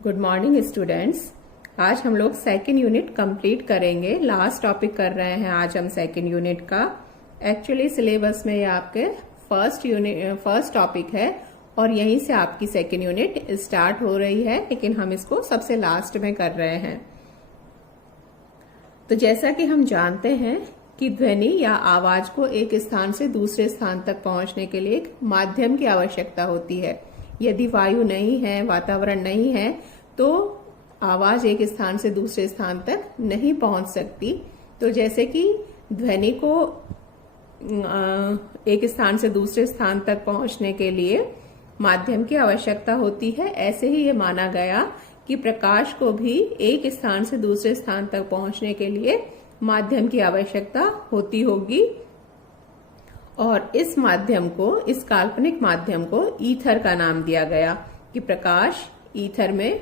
Good morning students. आज हम लोग सेकेंड यूनिट कंप्लीट करेंगे। लास्ट टॉपिक कर रहे हैं आज हम सेकेंड यूनिट का। एक्चुअली सिलेबस में ये आपके फर्स्ट टॉपिक है और यहीं से आपकी सेकेंड यूनिट स्टार्ट हो रही है, लेकिन हम इसको सबसे लास्ट में कर रहे हैं। तो जैसा कि हम जानते हैं कि ध्वनि या आवाज को एक स्थान से दूसरे स्थान तक पहुंचने के लिए एक माध्यम की आवश्यकता होती है। यदि वायु नहीं है, वातावरण नहीं है, तो आवाज एक स्थान से दूसरे स्थान तक नहीं पहुंच सकती। तो जैसे कि ध्वनि को एक स्थान से दूसरे स्थान तक पहुंचने के लिए माध्यम की आवश्यकता होती है, ऐसे ही ये माना गया कि प्रकाश को भी एक स्थान से दूसरे स्थान तक पहुंचने के लिए माध्यम की आवश्यकता होती होगी। और इस माध्यम को, इस काल्पनिक माध्यम को ईथर का नाम दिया गया कि प्रकाश ईथर में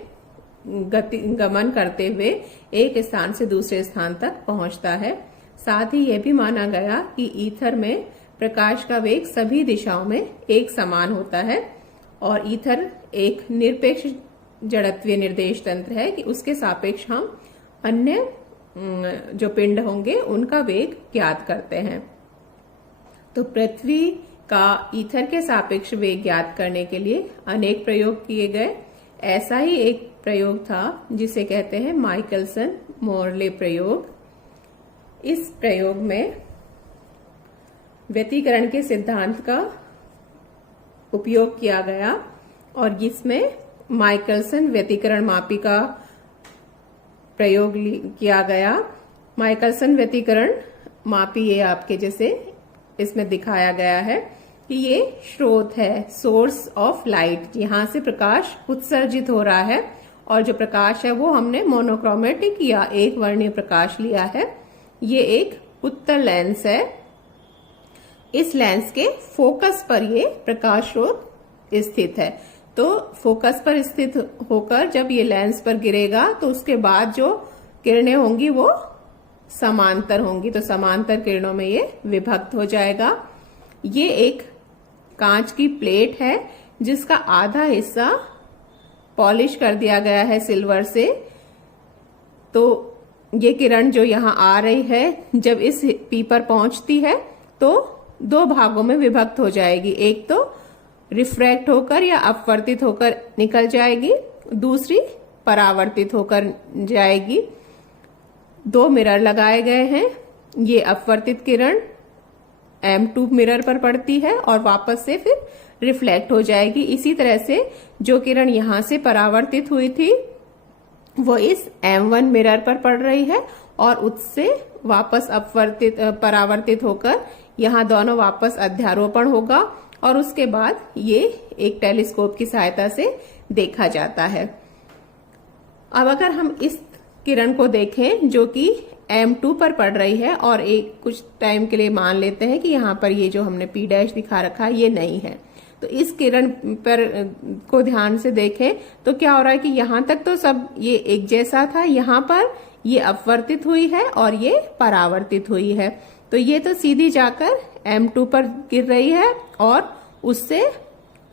गमन करते हुए एक स्थान से दूसरे स्थान तक पहुंचता है। साथ ही यह भी माना गया कि ईथर में प्रकाश का वेग सभी दिशाओं में एक समान होता है और ईथर एक निरपेक्ष जड़त्वीय निर्देश तंत्र है कि उसके सापेक्ष हम अन्य जो पिंड होंगे उनका वेग ज्ञात करते हैं। तो पृथ्वी का ईथर के सापेक्ष वेग ज्ञात करने के लिए अनेक प्रयोग किए गए। ऐसा ही एक प्रयोग था जिसे कहते हैं माइकलसन मोरले प्रयोग। इस प्रयोग में व्यतिकरण के सिद्धांत का उपयोग किया गया और इसमें माइकलसन व्यतिकरण मापी का प्रयोग किया गया। माइकलसन व्यतिकरण मापी ये आपके जैसे इसमें दिखाया गया है कि ये स्रोत है, सोर्स ऑफ लाइट, यहाँ से प्रकाश उत्सर्जित हो रहा है और जो प्रकाश है वो हमने मोनोक्रोमेटिक या एक वर्णीय प्रकाश लिया है। ये एक उत्तल लेंस है। इस लेंस के फोकस पर ये प्रकाश स्रोत स्थित है। तो फोकस पर स्थित होकर जब ये लेंस पर गिरेगा तो उसके बाद जो किरणें होंगी वो समांतर होंगी, तो समांतर किरणों में ये विभक्त हो जाएगा। ये एक कांच की प्लेट है जिसका आधा हिस्सा पॉलिश कर दिया गया है सिल्वर से। तो ये किरण जो यहाँ आ रही है, जब इस पी पर पहुंचती है तो दो भागों में विभक्त हो जाएगी। एक तो रिफ्रैक्ट होकर या अपवर्तित होकर निकल जाएगी, दूसरी परावर्तित होकर जाएगी। दो मिरर लगाए गए हैं। ये अपवर्तित किरण M2 मिरर पर पड़ती है और वापस से फिर रिफ्लेक्ट हो जाएगी। इसी तरह से जो किरण यहां से परावर्तित हुई थी वो इस M1 मिरर पर पड़ रही है और उससे वापस परावर्तित होकर यहाँ दोनों वापस अध्यारोपण होगा और उसके बाद ये एक टेलीस्कोप की सहायता से देखा जाता है। अब अगर हम इस किरण को देखें जो कि M2 पर पड़ रही है और एक कुछ टाइम के लिए मान लेते हैं कि यहाँ पर ये जो हमने P' दिखा रखा है ये नहीं है, तो इस किरण पर को ध्यान से देखें तो क्या हो रहा है कि यहाँ तक तो सब ये एक जैसा था, यहाँ पर ये अपवर्तित हुई है और ये परावर्तित हुई है। तो ये तो सीधी जाकर M2 पर गिर रही है और उससे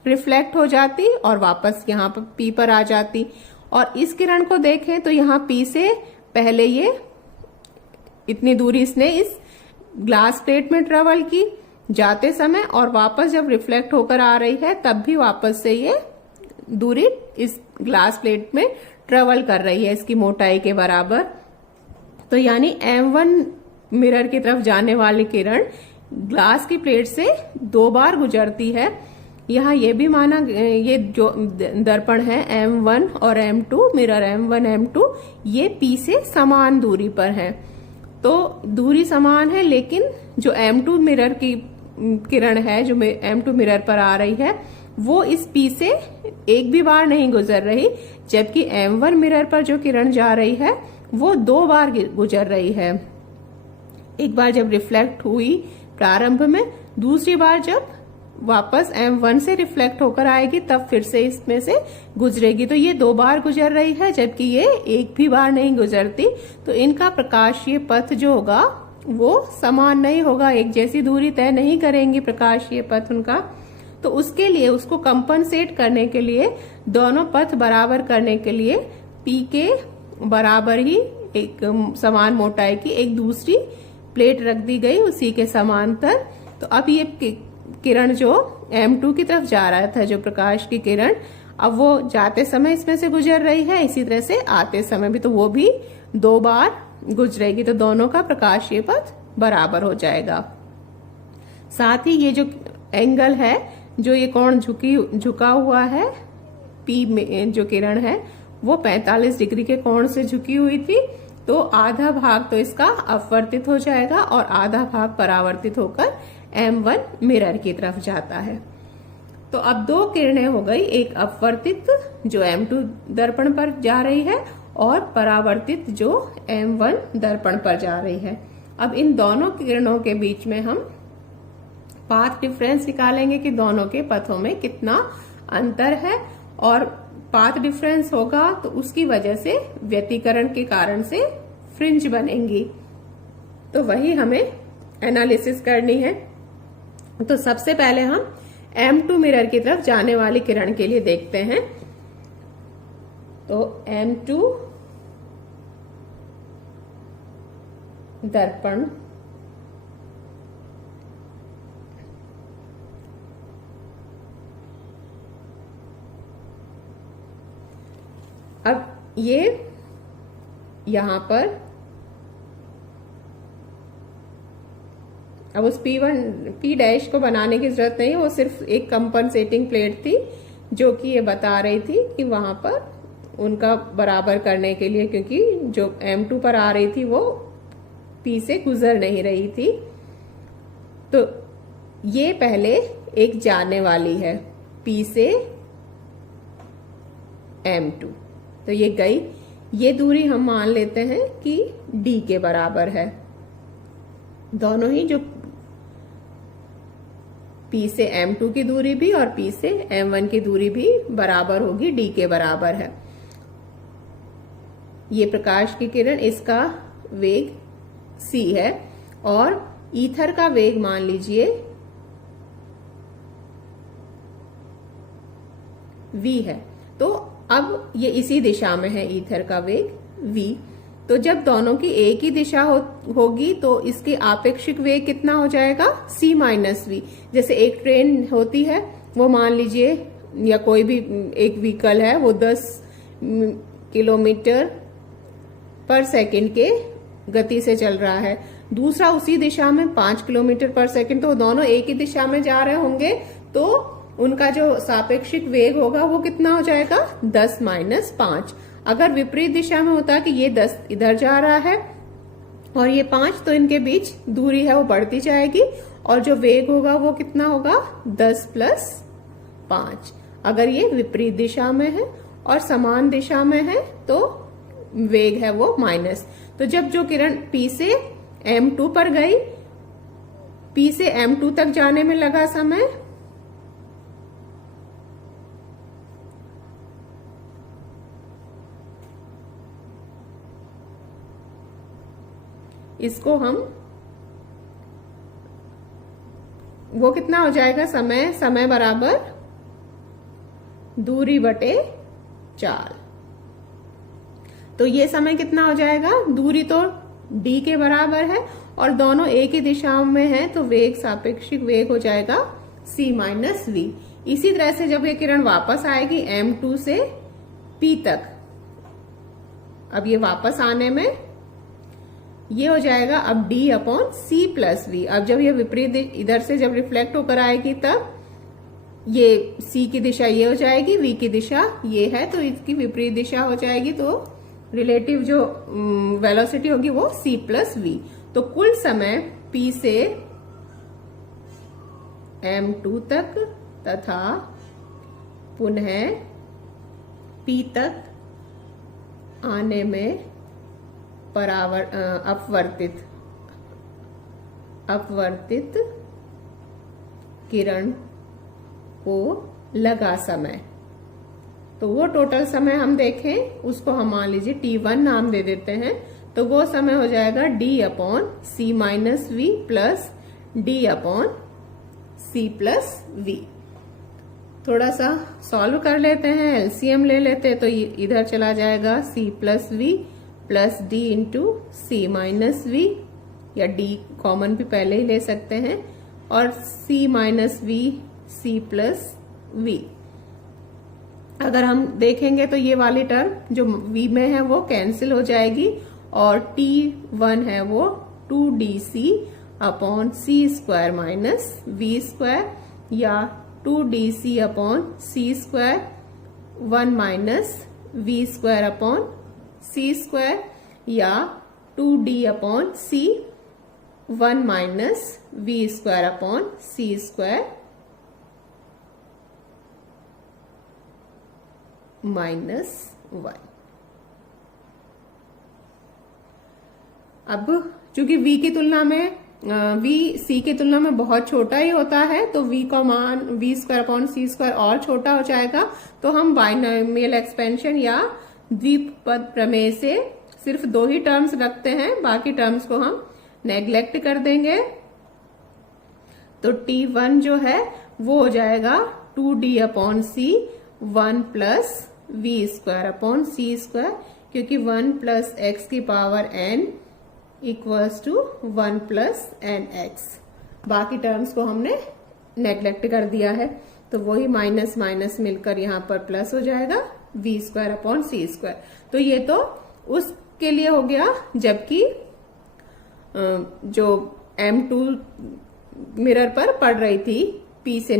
रिफ्लेक्ट हो जाती और वापस यहाँ पर P पर आ जाती। और इस किरण को देखें तो यहाँ P से पहले ये इतनी दूरी इसने इस ग्लास प्लेट में ट्रेवल की जाते समय और वापस जब रिफ्लेक्ट होकर आ रही है तब भी वापस से ये दूरी इस ग्लास प्लेट में ट्रेवल कर रही है इसकी मोटाई के बराबर। तो यानी M1 मिरर की तरफ जाने वाली किरण ग्लास की प्लेट से 2 बार गुजरती है। यहाँ ये भी माना, ये जो दर्पण है M1 और M2, मिरर M1 M2, ये P से समान दूरी पर है। तो दूरी समान है, लेकिन जो M2 मिरर की किरण है जो M2 मिरर पर आ रही है वो इस P से एक भी बार नहीं गुजर रही, जबकि M1 मिरर पर जो किरण जा रही है वो 2 बार गुजर रही है। एक बार जब रिफ्लेक्ट हुई प्रारंभ में, दूसरी बार जब वापस M1 से रिफ्लेक्ट होकर आएगी तब फिर से इसमें से गुजरेगी। तो ये 2 बार गुजर रही है जबकि ये एक भी बार नहीं गुजरती। तो इनका प्रकाशीय पथ जो होगा वो समान नहीं होगा, एक जैसी दूरी तय नहीं करेंगी प्रकाशीय पथ उनका। तो उसके लिए उसको कंपनसेट करने के लिए दोनों पथ बराबर करने के लिए P के बराबर ही एक समान मोटाई की एक दूसरी प्लेट रख दी गई उसी के समांतर। तो अब ये किरण जो M2 की तरफ जा रहा था, जो प्रकाश की किरण, अब वो जाते समय इसमें से गुजर रही है, इसी तरह से आते समय भी, तो वो भी 2 बार गुजरेगी, तो दोनों का प्रकाशीय पथ बराबर हो जाएगा। साथ ही ये जो एंगल है, जो ये कोण झुका हुआ है, P में जो किरण है वो 45 डिग्री के कोण से झुकी हुई थी, तो आधा भाग तो इसका अपवर्तित हो जाएगा और आधा भाग परावर्तित होकर M1 मिरर की तरफ जाता है। तो अब 2 किरणें हो गई, एक अपवर्तित जो M2 दर्पण पर जा रही है और परावर्तित जो M1 दर्पण पर जा रही है। अब इन दोनों किरणों के बीच में हम पाथ डिफरेंस निकालेंगे कि दोनों के पथों में कितना अंतर है, और पाथ डिफरेंस होगा तो उसकी वजह से व्यतिकरण के कारण से फ्रिंज बनेंगी। तो वही हमें एनालिसिस करनी है। तो सबसे पहले हम M2 मिरर की तरफ जाने वाली किरण के लिए देखते हैं। तो M2 दर्पण अब ये यहां पर, अब उस P' को बनाने की जरूरत नहीं है, वो सिर्फ एक कंपनसेटिंग प्लेट थी जो कि ये बता रही थी कि वहां पर उनका बराबर करने के लिए, क्योंकि जो M2 पर आ रही थी वो P से गुजर नहीं रही थी। तो ये पहले एक जाने वाली है P से M2, तो ये गई। ये दूरी हम मान लेते हैं कि D के बराबर है। दोनों ही, जो P से M2 की दूरी भी और P से M1 की दूरी भी बराबर होगी, D के बराबर है। ये प्रकाश की किरण, इसका वेग c है और ईथर का वेग मान लीजिए v है। तो अब ये इसी दिशा में है, ईथर का वेग v। तो जब दोनों की एक ही दिशा होगी तो इसकी आपेक्षिक वेग कितना हो जाएगा, c माइनस वी। जैसे एक ट्रेन होती है, वो मान लीजिए, या कोई भी एक व्हीकल है, वो 10 किलोमीटर पर सेकंड के गति से चल रहा है, दूसरा उसी दिशा में 5 किलोमीटर पर सेकंड, तो दोनों एक ही दिशा में जा रहे होंगे, तो उनका जो सापेक्षिक वेग होगा वो कितना हो जाएगा, 10 माइनस 5। अगर विपरीत दिशा में होता कि ये 10 इधर जा रहा है और ये 5, तो इनके बीच दूरी है वो बढ़ती जाएगी और जो वेग होगा वो कितना होगा, 10 प्लस 5। अगर ये विपरीत दिशा में है और समान दिशा में है तो वेग है वो माइनस। तो जब जो किरण P से M2 पर गई, P से M2 तक जाने में लगा समय, इसको हम, वो कितना हो जाएगा, समय बराबर दूरी बटे 4। तो ये समय कितना हो जाएगा, दूरी तो d के बराबर है और दोनों एक ही दिशा में है, तो वेग, सापेक्षिक वेग हो जाएगा c माइनस वी। इसी तरह से जब ये किरण वापस आएगी M2 से P तक, अब ये वापस आने में ये हो जाएगा अब d upon c plus v. अब जब ये विपरीत इधर से जब रिफ्लेक्ट होकर आएगी, तब ये c की दिशा ये हो जाएगी, v की दिशा ये है, तो इसकी विपरीत दिशा हो जाएगी, तो रिलेटिव जो वेलोसिटी होगी वो c प्लस वी। तो कुल समय P से M2 तक तथा पुनः P तक आने में अपवर्तित किरण को लगा समय। तो वो टोटल समय हम देखें, उसको हम मान लीजिए T1 नाम दे देते हैं। तो वो समय हो जाएगा d upon c minus v plus d upon c plus v. थोड़ा सा सॉल्व कर लेते हैं, एलसीएम ले लेते हैं, तो इधर चला जाएगा c plus v plus d into c minus v, या डी कॉमन भी पहले ही ले सकते हैं, और c minus v c plus v. अगर हम देखेंगे तो ये वाली टर्म जो v में है वो कैंसिल हो जाएगी, और t1 है वो 2dc upon c square minus v square, या 2dc upon c square 1 minus v square upon c square, या 2d upon c 1 minus v square upon c square minus 1। अब चूंकि v की तुलना में v c की तुलना में बहुत छोटा ही होता है, तो v का मान v square upon c square और छोटा हो जाएगा, तो हम बाइनोमियल एक्सपेंशन या द्विपद प्रमेय से सिर्फ 2 ही टर्म्स रखते हैं, बाकी टर्म्स को हम नेग्लेक्ट कर देंगे। तो t1 जो है वो हो जाएगा 2d upon c 1 plus v square upon c square, क्योंकि 1 प्लस एक्स की power n equals to 1 plus n x. बाकी टर्म्स को हमने नेग्लेक्ट कर दिया है, तो वही माइनस माइनस मिलकर यहाँ पर प्लस हो जाएगा v square upon c square. तो ये तो उसके लिए हो गया जबकि जो M2 मिरर पर पड़ रही थी P से